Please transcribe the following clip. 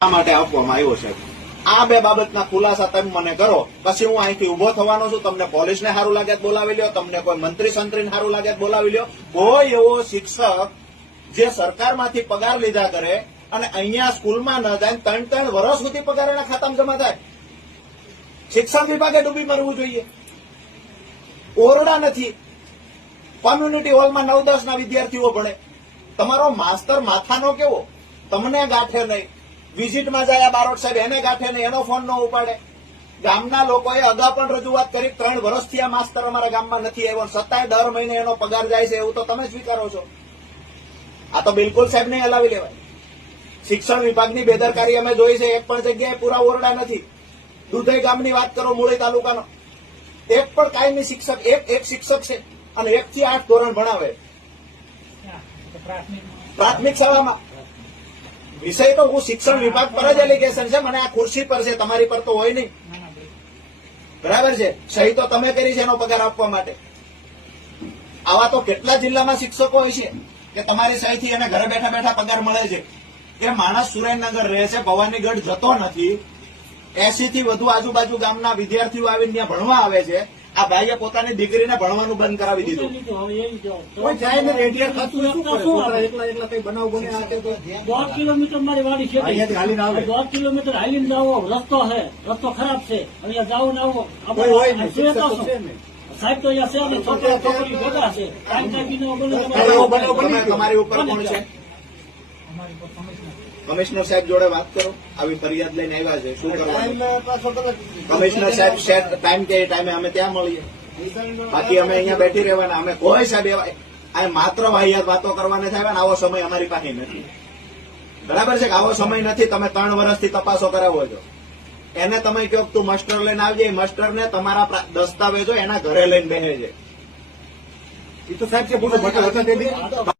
આ માટે આપવામાં આવ્યો છે। આ બે બાબતના ખુલાસા તમે મને કરો, પછી હું અહીંથી ઉભો થવાનો છું। તમને પોલીસને સારું લાગે તો બોલાવી લ્યો, તમને કોઈ મંત્રી સંત્રીને સારું લાગે તો બોલાવી લ્યો। કોઈ એવો શિક્ષક જે સરકારમાંથી પગાર લીધા કરે અને અહીંયા સ્કૂલમાં ન જાય, 3 વર્ષ સુધી પગાર એના ખાતામાં જમા થાય, શિક્ષણ વિભાગે ડૂબી મરવું જોઈએ। ઓરડા નથી, કોમ્યુનિટી હોલમાં 9-10 ના વિદ્યાર્થીઓ ભણે। તમારો માસ્તર માથાનો કેવો, તમને ગાંઠે નહીં, વિઝિટમાં જાય બારોટ સાહેબ એને ગાંઠે નહીં, એનો ફોન ન ઉપાડે। ગામના લોકોએ અગાઉ પણ રજૂઆત કરી, 3 વર્ષથી આ માસ્તર અમારા ગામમાં નથી આવ્યો, છતાંય દર મહિને એનો પગાર જાય છે, એવું તો તમે સ્વીકારો છો। આ તો બિલકુલ સાહેબ નહીં હલાવી લેવાય। શિક્ષણ વિભાગની બેદરકારી અમે જોઈ છે। એક પણ જગ્યાએ પૂરા ઓરડા નથી। દુધઈ ગામની વાત કરો, મૂળી તાલુકાનો, એક પણ કાયમી શિક્ષક, એક શિક્ષક છે અને 1 થી 8 ધોરણ ભણાવે પ્રાથમિક શાળામાં। વિષય તો હું શિક્ષણ વિભાગ પર જ એલિગેશન છે, મને આ ખુરશી પર છે, તમારી પર તો હોય નહીં, બરાબર છે। સહી તો તમે કરી છે એનો પગાર આપવા માટે। આવા તો કેટલા જિલ્લામાં શિક્ષકો હશે કે તમારી સહીથી એને ઘરે બેઠા બેઠા પગાર મળે છે। એ માણસ સુરેન્દ્રનગર રહે છે, ભવાનીગઢ જતો નથી, 80 થી વધુ આજુબાજુ ગામના વિદ્યાર્થીઓ આવીને ત્યાં ભણવા આવે છે। આ ભાઈએ પોતાની દીકરીને ભણવાનું બંધ કરાવી દીધું। કોઈ જાય ને રેડિયર ખાતું શું કરે? એકલા કઈ બનાવ બને? 1.5 કિલોમીટર મારી વાડી છે, 1.5 કિલોમીટર હાલીને જાવો, રસ્તો છે, રસ્તો ખરાબ છે, અહીંયા જાવ ને આવો સાહેબ તો અહીંયા છે, છોકરા છોકરી ભેગા છે, તમારી ઉપર કોણ છે? કમિશનર સાહેબ જોડે વાત કરો, આવી ફરિયાદ લઈને આવ્યા છે, શું કરવાનું? કમિશનર સાહેબ સેટ ટાઈમ કે ટાઈમે અમે ત્યાં મળીએ, બાકી અમે અહીંયા બેઠી રહેવાના। અમે કોઈ સાહેબ એવા માત્ર વાહિયાત વાતો કરવાને થાય ને, આવો સમય અમારી પાસે નથી, બરાબર છે કે આવો સમય નથી। તમે 3 વર્ષથી તપાસો કરાવો છો, એને તમે કહો તું મસ્ટર લઈને આવજે, મસ્ટર ને તમારા દસ્તાવેજો એના ઘરે લઈને બેસે છે। એ તો સાહેબ છે,